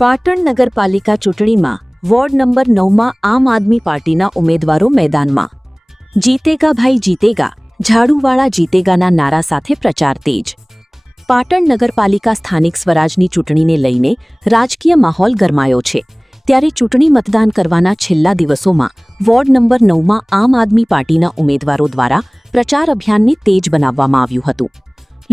પાટણ નગરપાલિકા ચૂંટણીમાં ward number 9માં આમ આદમી પાર્ટીના ઉમેદવારો મેદાનમાં। જીતેગા ભાઈ જીતેગા, ઝાડુવાળા જીતેગાના નારા સાથે પ્રચાર તેજ। પાટણ નગરપાલિકા સ્થાનિક સ્વરાજની ચૂંટણીને લઈને રાજકીય માહોલ ગરમાયો છે। ત્યારે ચૂંટણી મતદાન કરવાના છેલ્લા દિવસોમાં વોર્ડ નંબર 9માં આમ આદમી પાર્ટીના ઉમેદવારો દ્વારા પ્રચાર અભિયાનને તેજ બનાવવામાં આવ્યું હતું।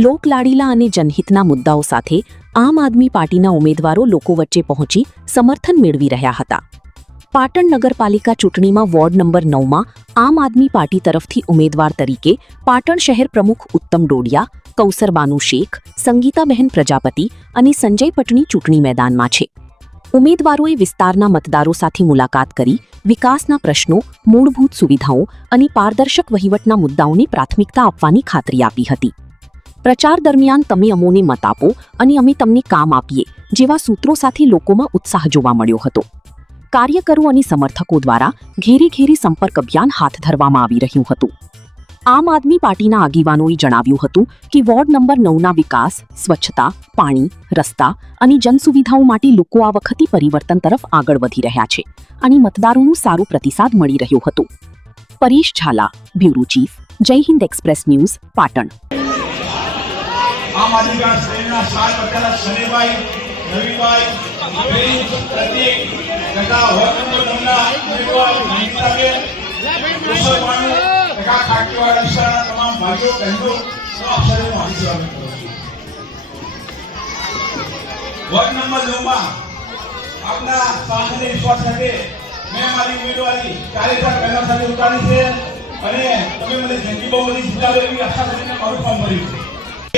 લોકલાડીલા અને જનહિતના મુદ્દાઓ સાથે આમ આદમી પાર્ટીના ઉમેદવારો લોકો વચ્ચે પહોંચી સમર્થન મેળવી રહ્યા હતા। પાટણ નગરપાલિકા ચૂંટણીમાં વોર્ડ નંબર 9માં આમ આદમી પાર્ટી તરફથી ઉમેદવાર તરીકે પાટણ શહેર પ્રમુખ ઉત્તમ ડોડિયા, કૌસરબાનુ શેખ, સંગીતાબહેન પ્રજાપતિ અને સંજય પટણી ચૂંટણી મેદાનમાં છે। ઉમેદવારોએ વિસ્તારના મતદારો સાથે મુલાકાત કરી વિકાસના પ્રશ્નો, મૂળભૂત સુવિધાઓ અને પારદર્શક વહીવટના મુદ્દાઓને પ્રાથમિકતા આપવાની ખાતરી આપી હતી। પ્રચાર દરમિયાન તમે અમોને મત આપો અને અમે તમને કામ આપીએ જેવા સૂત્રો સાથે લોકોમાં ઉત્સાહ જોવા મળ્યો હતો। કાર્યકરો અને સમર્થકો દ્વારા ઘેરે ઘેરે સંપર્ક અભિયાન હાથ ધરવામાં આવી રહ્યું હતું। આમ આદમી પાર્ટીના આગેવાનોએ જણાવ્યું હતું કે વોર્ડ નંબર 9ના વિકાસ, સ્વચ્છતા, પાણી, રસ્તા અને જનસુવિધાઓ માટે લોકો આ વખતે પરિવર્તન તરફ આગળ વધી રહ્યા છે અને મતદારોનો સારો પ્રતિસાદ મળી રહ્યો હતો। પરેશ ઝાલા, બ્યુરો ચીફ, જય હિન્દ એક્સપ્રેસ ન્યૂઝ, પાટણ। આમ આદમી પાર્ટીના સ્ટાર પ્રચારક શનિભાઈ, રવિભાઈ, પ્રતિક તથા વોર્ડ નંબર 9ના ઉમેદવાર સંગીતાબેન, કૌસરબાનુ તથા ખાટીવાડા વિસ્તારના તમામ ભાઈઓ બહેનો આપ સૌનું હાર્દિક સ્વાગત કરું છું। વોર્ડ નંબર 9માં આપના સાથ અને વિશ્વાસ સાથે મેં મારી ઉમેદવારી કાર્યકર બહેનો સાથે ઉતારી છે અને તમે મને જિંદગી બહુ બધી જીતાડો એવી આશા કરીને મારું ફોર્મ ભર્યું છે।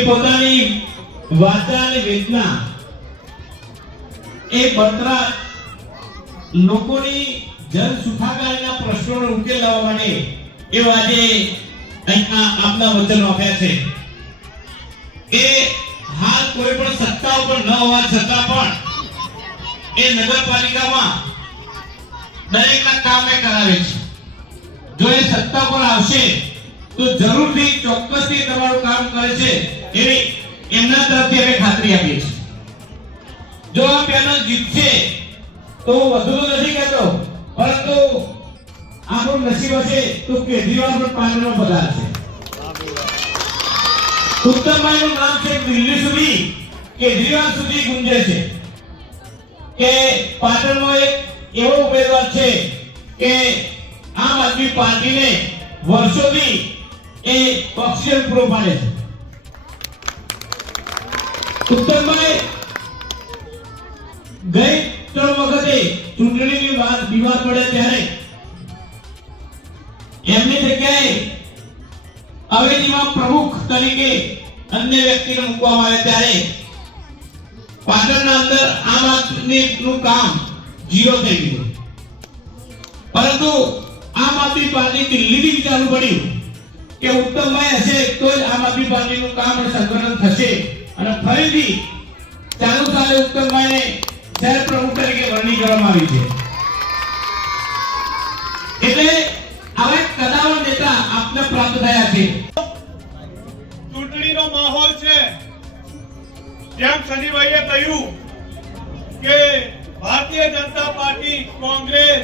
પોતાની વાર્તા અને વેદના એ બતરા લોકોની જન સુખાકારીના પ્રશ્નોનો ઉકેલ લાવવા માટે એ આજે અહીંયા આપના વચનો આપ્યા છે। એ હાલ કોઈ પણ સત્તા ઉપર ન હોવા છતાં પણ એ નગરપાલિકામાં દરેકના કામ એ કરાવે છે। જો એ સત્તા પર આવશે તો જરૂરથી ચોક્કસથી તમારું કામ કરે છે એવી એમના તરફથી અમે ખાતરી આપીએ છીએ। જો આ પેનલ જીતશે તો વધુ નથી કહેતો, પરંતુ આપણું નસીબ હશે તો કેજરીવાલ પણ પાટણમાં પધારશે। ઉત્તમભાઈનું નામ છે દિલ્હી સુધી, કેજરીવાલ સુધી ગુંજે છે કે પાટણનો એક એવો ઉમેદવાર છે કે આમ આદમી પાર્ટીને વર્ષોથી એ ઓક્સિજન પૂરો પાડે છે। ઉત્તમભાઈ ગઈ 3 વખતે ચૂંટણીની વાત વિવાદ પડે ત્યારે એમની જગ્યાએ અવેજીમાં પ્રમુખ તરીકે અન્ય વ્યક્તિને મૂકવામાં આવે ત્યારે પાટણના અંદર આમ આદમીનું કામ ઝીરો થઈ ગયું। પરંતુ આમ આદમી પાર્ટી દિલ્હીથી વિચારવું પડ્યું કે ઉત્તમભાઈ હશે તો જ આમ આદમી પાર્ટીનું કામ અને સંગઠન થશે અને ફરીથી ચાલુ સાલે ઉત્તમભાઈને શહેર પ્રમુખ તરીકે વરણી કરવામાં આવી છે। એટલે આવા કદાવર નેતા આપને પ્રાપ્ત થયા છે। ચૂંટણીનો માહોલ છે। જેમ શનિભાઈએ કહ્યું કે ભારતીય જનતા પાર્ટી, કોંગ્રેસ,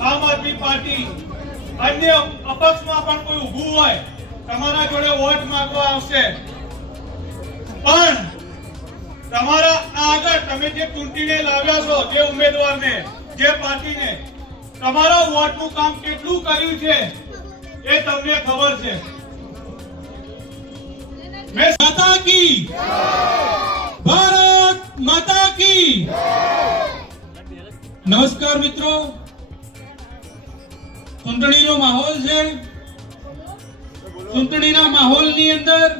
આમ આદમી પાર્ટી અન્ય અપક્ષમાં પણ કોઈ ઊભું હોય તમારા જોડે વોટ માંગવા આવશે, પણ તમારા આગળ તમે જે ચૂંટીને લાવ્યા છો, જે ઉમેદવારને, જે પાર્ટીને, તમારા વોટનું કામ કેટલું કર્યું છે એ તમને ખબર છે। મેં માતા કી ભારત માતા કી। નમસ્કાર મિત્રો, ચૂંટણીનો માહોલ છે। ચૂંટણીના માહોલની અંદર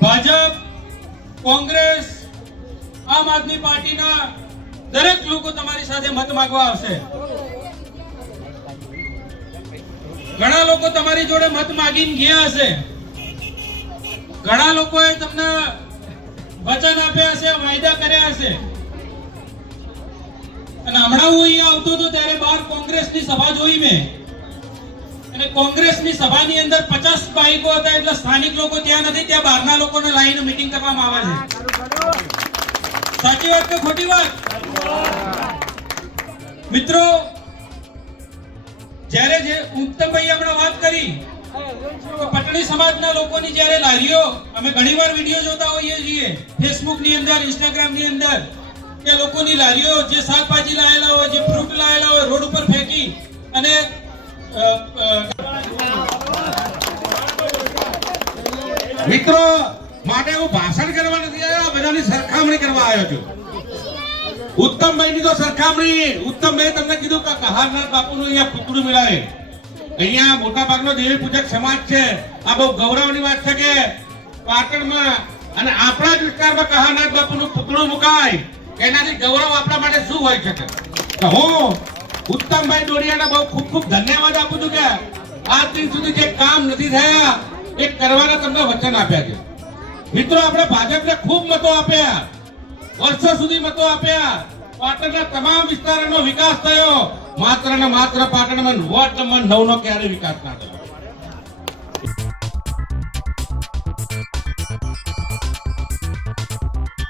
ભાજપ, કોંગ્રેસ, આમ આદમી પાર્ટીના દરેક લોકો તમારી સાથે મત માંગવા આવશે। ઘણા લોકો તમારી જોડે મત માંગીને ગયા હશે, ઘણા લોકોએ તમને વચન આપ્યા હશે, વાયદા કર્યા હશે। અને હમણાં હું અહીંયા આવતો હતો ત્યારે બહાર કોંગ્રેસની સભા જોઈ મેં, અને કોંગ્રેસની સભાની અંદર 50 બાઈકો હતા, એટલે સ્થાનિક લોકો ત્યાં નથી, ત્યાં બહારના લોકોને લાવીને મીટિંગ કરવામાં આવે છે। સાચી વાત કે ખોટી વાત? મિત્રો, જ્યારે જે ઉત્તમભાઈ આપણે વાત કરી પટણી સમાજના લોકોની જ્યારે લારીઓ, અમે ઘણીવાર વિડીયો જોતા હોઈએ છીએ ફેસબુક ની અંદર, ઇન્સ્ટાગ્રામ ની અંદર, કે લોકોની લારીઓ જે શાકભાજી લાયેલા હોય, જે ફ્રૂટ લાયેલા હોય, રોડ ઉપર ફેંકી અને મિત્રો માટે હું ભાષણ કરવા નથી આવ્યો, બધાની સરખામણી કરવા આવ્યો છું. ઉત્તમભાઈ ની તો સરખામણી, ઉત્તમભાઈ તમને કીધું કે કહારનાથ બાપુનું અહીંયા પુતળું મિલાવે. અહીંયા મોટા ભાગનો દેવી પૂજક સમાજ છે. આ બહુ ગૌરવની વાત છે કે પાટણમાં અને આપણા જ વિસ્તારમાં કહારનાથ બાપુનું પુતળું મુકાય. એનાથી ગૌરવ આપણા માટે શું હોય શકે? તો હું ઉત્તમભાઈ ડોડિયાને બહુ ખૂબ ખૂબ ધન્યવાદ આપું છું કે આજ દિન સુધી જે કામ નથી થયા એ કરવાના તમને વચન આપ્યા છે. મિત્રો, આપણે ભાજપને ખૂબ મતો આપ્યા, વર્ષો સુધી મતો આપ્યા, પાટણના તમામ વિસ્તારોનો વિકાસ થયો, માત્ર ને માત્ર પાટણમાં વોર્ડ નંબર 9 નો ક્યારે વિકાસ ના થયો.